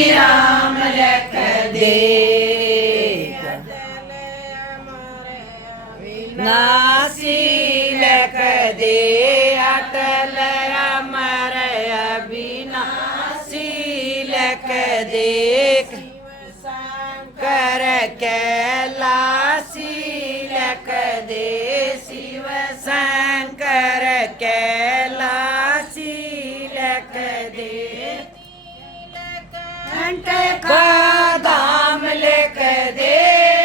राम लख दे नासी लख दे अटल अमर अविनाशी लख दे शंकर कैलासी लख दे शिव शंकर कैलासी लख दे का दाम लिख दे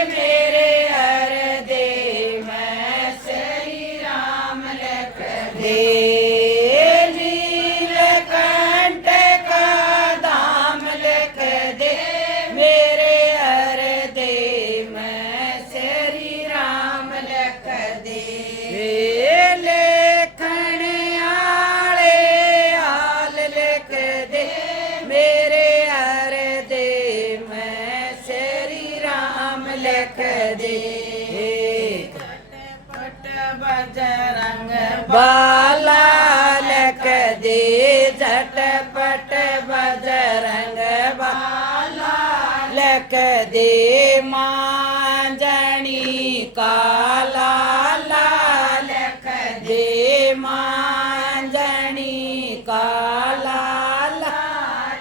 मेरे हर दे मैं श्री राम लिख दे नीलकंठ का दाम लिख दे मेरे हर दे मैं श्री राम लिख दे लेखन आले हाल लिख दे मेरे लिख दे पट बजरंग बाला लिख दे झटपट बजरंग बाला लिख दे मांजनी काला लिख दे मांजनी काला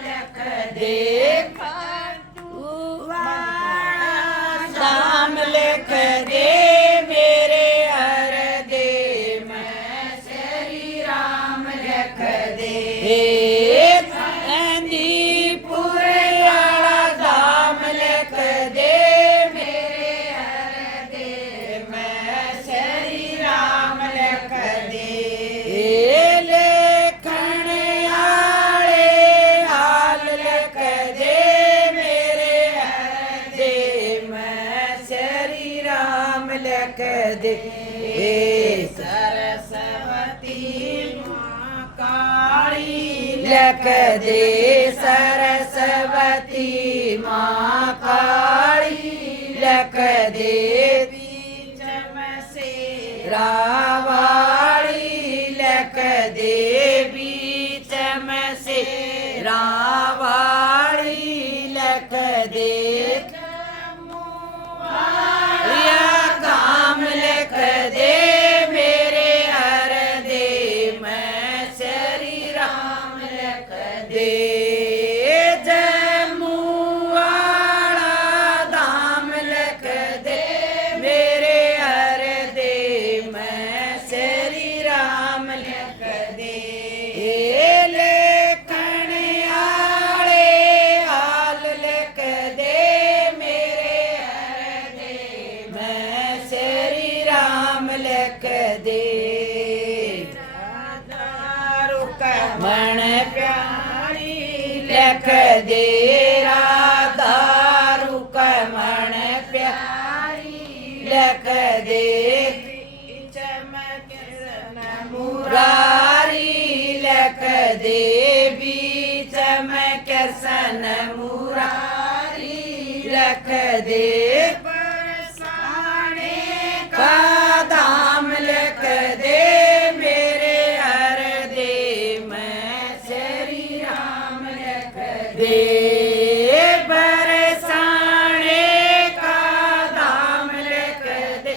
लिख दे नाम लिख दे मेरे हर दे मैं श्री राम लिख दे नंदीपुर वाला दाम लिख दे मेरे हर दे मैं श्री राम लिख दे लेखन आले हाल लिख दे मेरे हर दे राम लिख दे सरस्वती माँ काली लिख दे सरस्वती माँ काली लिख दे बीच में से रावाली लिख दे बीच में से रावाली लिख दे लिख दे मेरे हर दे मैं श्री राम लिख दे जम्मू वाला दाम लिख दे मेरे हर दे मैं श्री राम लिख दे लेखन आले हाल लिख दे मेरे हर दे मैं श्री राम लिख दे रुकमण प्यारी लिख दे राधा रुकमण प्यारी लिख दे मुरारी लिख दे बीच में कृष्ण मुरारी लिख दे का दाम लिख दे मेरे हर दे मैं श्री राम लिख दे बरसाने का दाम लिख दे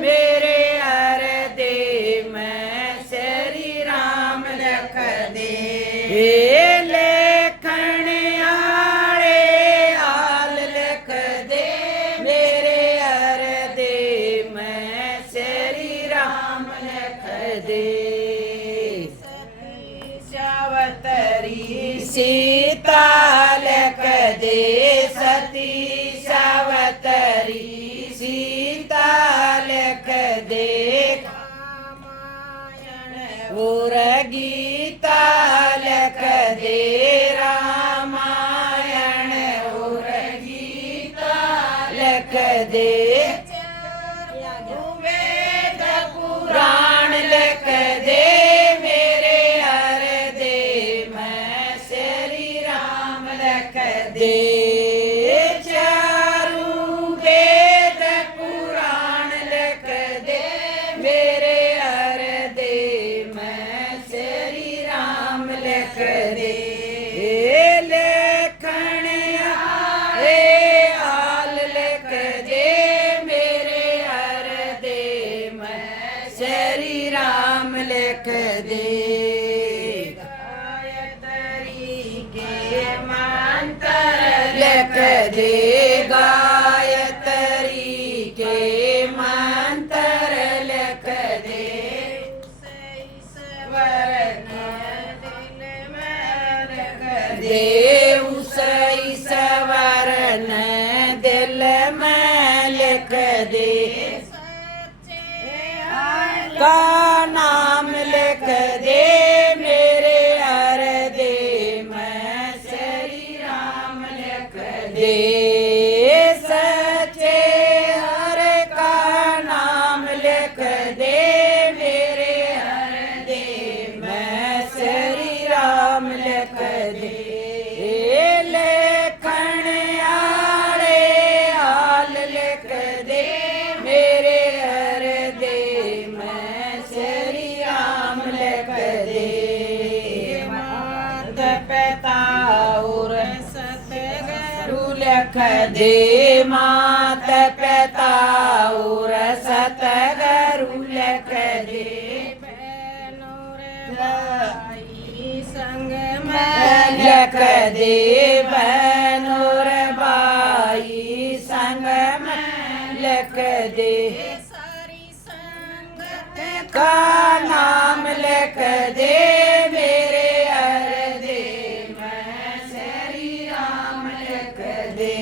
मेरे हर दे मैं श्री राम लिख दे लेखन आले हाल लिख दे मेरे हर दे मैं श्री राम लिख दे सावतरी सीता लिख दे सती सावतरी सीता लिख दे और गीता लिख दे रामायण और गीता लिख दे पुराण लिख दे मेरे हर दे मैं श्री राम लिख दे चारों वेद पुराण लिख दे मेरे हर दे मैं श्री राम लिख दे लेखन दे गायत्री के मंत्र लिख दे देव सही सवरन दिल में लिख दे का नाम लिख दे मेरे हृदय में श्री राम लिख दे सच्चे हरे का नाम लिख दे मेरे हृदय में श्री राम लिख दे लेखन आले हाल लिख दे मेरे हृदय में श्री राम लिख दे मात पिता और सतगुरु लिख दे मात पिता और सतगुरु लिख दे संग में लिख दे बहनोर भाई संग में लिख दे सारी संगत का नाम लिख दे मेरे हृदय में श्री राम लिख दे